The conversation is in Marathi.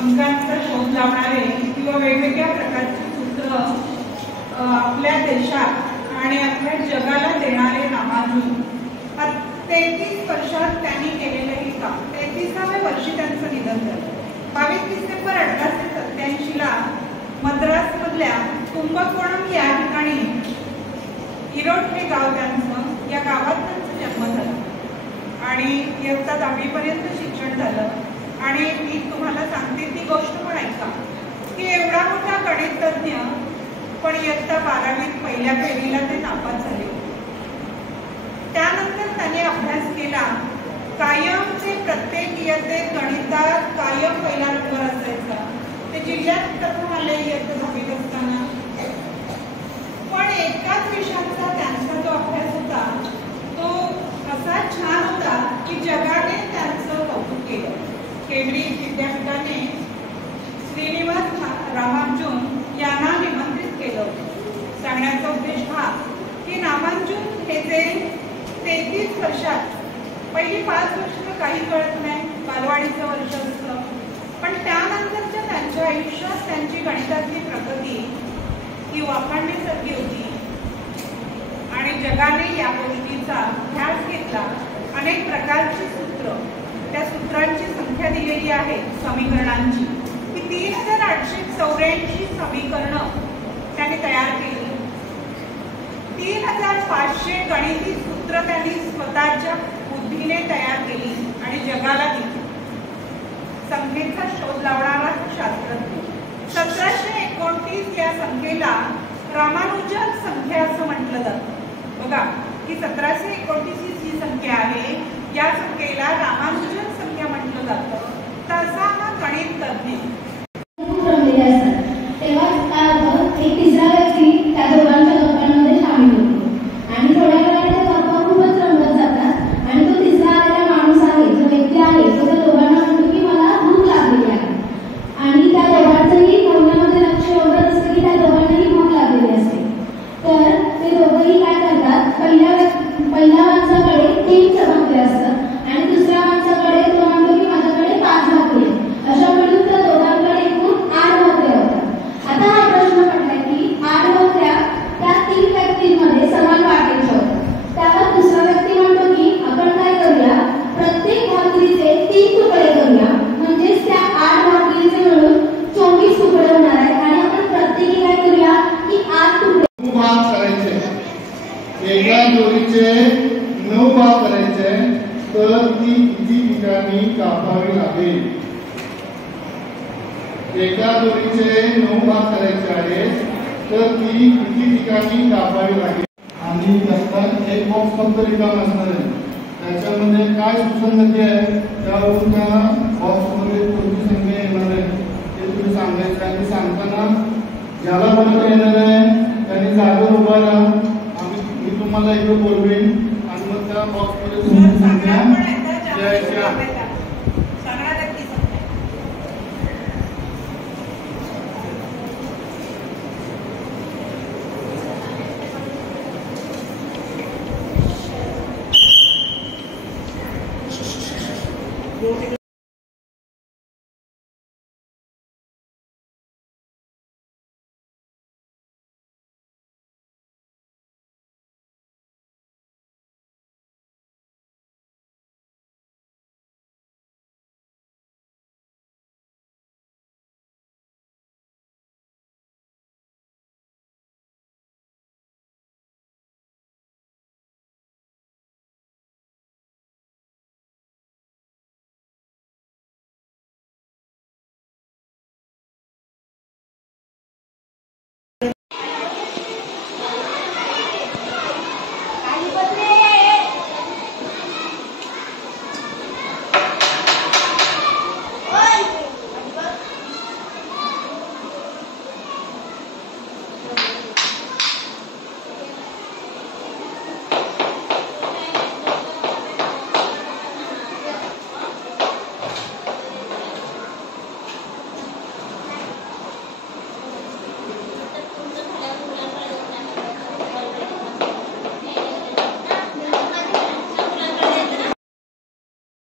अंकांचा शोध लावणारे किंवा वेगवेगळ्या प्रकारची सूत्र आपल्या देशात आणि अख्ख्या जगाला देणारे नामार्जुन 33 वर्षात त्यांनी केलेलं हे काम. 33व्या वर्षी त्यांचं निधन झालं. 22 डिसेंबर 1887 ला मद्रासमधल्या कुंभकोणम या ठिकाणी इरोड हे गाव त्यांचं, या गावात त्यांचा जन्म झाला आणि इयत्ता 10वी पर्यंत शिक्षण झालं. आणि मी तुम्हाला सांगते ती गोष्ट पण ऐका की एवढा मोठा गणित तज्ञ पण इयत्ता 12वीत पहिल्या फेरीला ते नापास झाले. त्यानंतर त्याने अभ्यास केला. कायम ते प्रत्येक इयत्तेत गणितात कायम पहिला नंबर असायचा. ते जिल्ह्यात प्रथम आले इयत्ता 10वीत असताना. पण एकाच विषयाचा त्यांचा जो अभ्यास होता तो असा छान होता की जगाने त्यांचं कौतुक केलं. केंब्रिज विद्यापीठाने श्रीनिवास रामानुजन यांना निमंत्रित केलं. सांगण्याचा उद्देश हा की रामानुजन हे जे 33 वर्षात पहिली 5 वर्ष काही कळत नाही, बालवाडीचं वर्ष असतं, पण त्यानंतरच्या त्यांच्या आयुष्यात त्यांची गणितातली प्रगती ही वाखाणण्यासारखी होती आणि जगाने या गोष्टीचा ध्यास घेतला. अनेक प्रकारची सूत्र, त्या सूत्रांची संख्या दिलेली आहे समीकरणांची की 3884 समीकरणं त्यांनी तयार केली. 3500 गणिती सूत्र त्यांनी स्वतःच्या बुद्धीने तयार केली आणि जगाला दिली. संख्येचा शोध लावणारा शास्त्रज्ञ. 1729 या संख्येला रामानुजन संख्या असं म्हटलं जातं. बघा ही 1729 जी संख्या आहे या संख्येला रामानुजन संख्या म्हटलं जातं. तसा हा गणित तज्ञ एका दोरीचे 9 भाग करायचे तर ती किती ठिकाणी कापावी लागेल. एका दोरीचे 9 भाग करायचे आहेत तर ती किती ठिकाणी कापावी लागेल. आणि त्याचा एक बॉक्स फक्त रिकामा असणार आहे. त्याच्यामध्ये काय सुसंगती आहे त्यावरून त्या बॉक्समध्ये कोणती संख्या येणार आहे ते तुम्ही सांगायचं. आणि सांगताना ज्याला बरोबर येणार आहे त्यांनी जागेवर उभा राहा. मी तुम्हाला इकडे बोलवेन आणि मग त्या बॉक्समध्ये तुम्ही संख्या द्यायच्या. Go